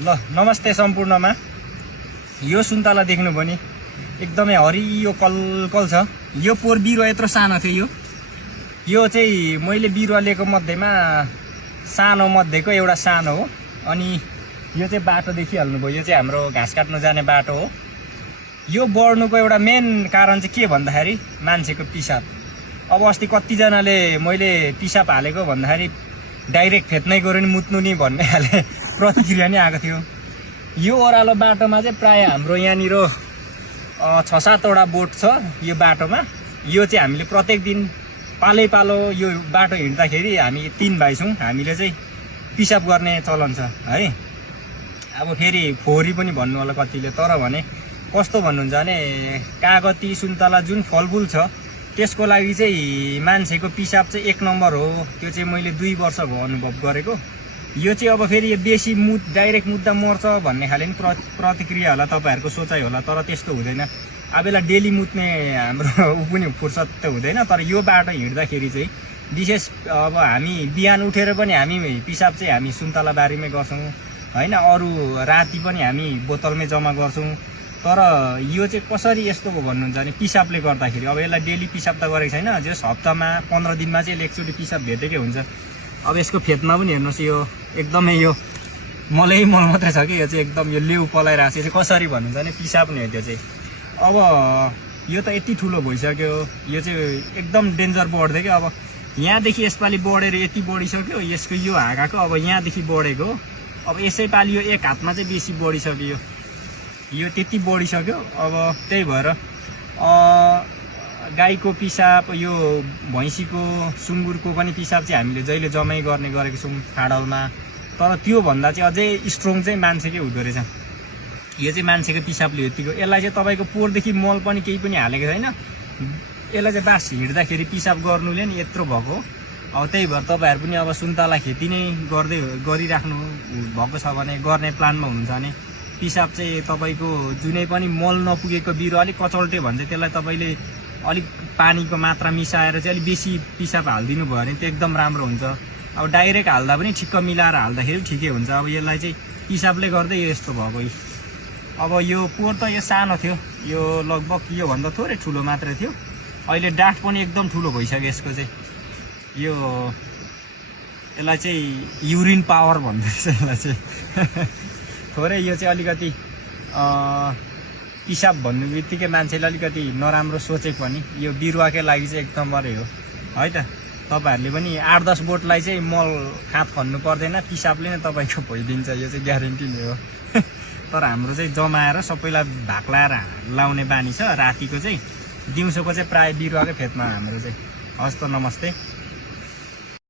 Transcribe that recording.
ल नमस्ते सम्पूर्णमा। यो सुन्तला देख्नुभयो नि एकदमै हरियो कलकल छ। यो पोर बिरुवा यत्रो सानो थियो। यो चाहिँ मैले बिरुवा लिएको मध्येमा सानो मध्येको एउटा सानो हो। अनि यो चाहिँ बाटो देखिहाल्नुभयो, यो चाहिँ हाम्रो घाँस काट्न जाने बाटो हो। यो बढ्नुको एउटा मेन कारण चाहिँ के भन्दाखेरि मान्छेको पिसाब। अब अस्ति कतिजनाले मैले पिसाब हालेको भन्दाखेरि डाइरेक्ट फेत्नै गऱ्यो नि मुत्नु नि भन्ने खाले प्रतिक्रिया नै आएको थियो। यो ओह्रालो बाटोमा चाहिँ प्राय हाम्रो यहाँनिर 6-7 वटा बोट छ यो बाटोमा। यो चाहिँ हामीले प्रत्येक दिन पालै पालो यो बाटो हिँड्दाखेरि हामी 3 भाइ छौँ, हामीले चाहिँ पिसाब गर्ने चलन छ है। अब फेरि फोहोरी पनि भन्नु होला कतिले, तर भने कस्तो भन्नुहुन्छ भने कागती सुन्तला जुन फलफुल छ त्यसको लागि चाहिँ मान्छेको पिसाब चाहिँ 1 नम्बर हो। त्यो चाहिँ मैले 2 वर्ष भयो अनुभव गरेको। यो चाहिँ अब फेरि बेसी डाइरेक्ट मुद्दा मर्छ भन्ने खाले नि प्रतिक्रिया होला, तपाईँहरूको सोचाइ होला, तर त्यस्तो हुँदैन। अब बेला डेली मुत्ने हाम्रो ऊ पनि फुर्सद त हुँदैन। तर यो बाटो हिँड्दाखेरि चाहिँ विशेष अब हामी बिहान उठेर पनि हामी पिसाब चाहिँ हामी सुन्तला बारीमै गर्छौँ होइन। अरू राति पनि हामी बोतलमै जम्मा गर्छौँ। तर यो चाहिँ कसरी यस्तो पो भन्नुहुन्छ भने पिसाबले गर्दाखेरि अब यसलाई डेली पिसाब त गरेको छैन, जस हप्तामा 15 दिनमा चाहिँ एकचोटि पिसाब भेटेकै हुन्छ। अब यसको फेदमा पनि हेर्नुहोस्, यो एकदमै यो मल मात्रै छ कि यो चाहिँ एकदम यो लेउ पलाइरहेको छ। यो चाहिँ कसरी भन्नुहुन्छ भने पिसाब नि हो त्यो चाहिँ। अब यो त यति ठुलो भइसक्यो, यो चाहिँ एकदम डेन्जर बढ्दै क्या। अब यहाँदेखि यसपालि बढेर यति बढिसक्यो, यसको यो हाँगाको अब यहाँदेखि बढेको। अब यसैपालि यो एक हातमा चाहिँ बेसी बढिसक्यो, यो त्यति बढिसक्यो। अब त्यही भएर गाईको पिसाब, यो भैँसीको सुँगुरको पनि पिसाब चाहिँ हामीले जहिले जम्मै गर्ने गरेको छौँ खाडलमा। तर त्योभन्दा चाहिँ अझै स्ट्रङ चाहिँ मान्छेकै हुँदो रहेछ। यो चाहिँ मान्छेको पिसाबले यतिको। यसलाई चाहिँ तपाईँको पोहोरदेखि मल पनि केही पनि हालेको छैन। यसलाई चाहिँ बास हिँड्दाखेरि पिसाब गर्नुले नि यत्रो भएको। अब त्यही भएर तपाईँहरू पनि अब सुन्तला खेती नै गरिराख्नु भएको छ भने, गर्ने प्लानमा हुनुहुन्छ भने पिसाब चाहिँ तपाईँको जुनै पनि मल नपुगेको बिरुवा अलिक कचल्ट्यो भने चाहिँ त्यसलाई तपाईँले अलिक पानीको मात्रा मिसाएर चाहिँ अलिक बेसी पिसाब हालिदिनु भयो भने त्यो एकदम राम्रो हुन्छ। अब डाइरेक्ट हाल्दा पनि ठिक्क मिलाएर हाल्दाखेरि ठिकै हुन्छ। अब यसलाई चाहिँ पिसाबले गर्दै यस्तो भएको। अब यो पोहोर त यो सानो थियो, यो लगभग योभन्दा थोरै ठुलो मात्रै थियो। अहिले डाँठ पनि एकदम ठुलो भइसक्यो यसको चाहिँ। यसलाई चाहिँ युरिन पावर भन्दो रहेछ यसलाई चाहिँ। थोरै यो चाहिँ अलिकति पिसाब भन्नु बित्तिकै मान्छेले अलिकति नराम्रो सोचे पनि यो बिरुवाकै लागि चाहिँ एकदमै हो है त। तपाईँहरूले पनि 8-10 बोटलाई चाहिँ मल खाँद खन्नु पर्दैन, पिसाबले नै तपाईँको भइदिन्छ, यो चाहिँ ग्यारेन्टी नै हो। तर हाम्रो चाहिँ जमाएर सबैलाई भाग लाएर लाउने बानी छ। रातिको चाहिँ, दिउँसोको चाहिँ प्राय बिरुवाकै फेदमा हाम्रो चाहिँ। हस् त, नमस्ते।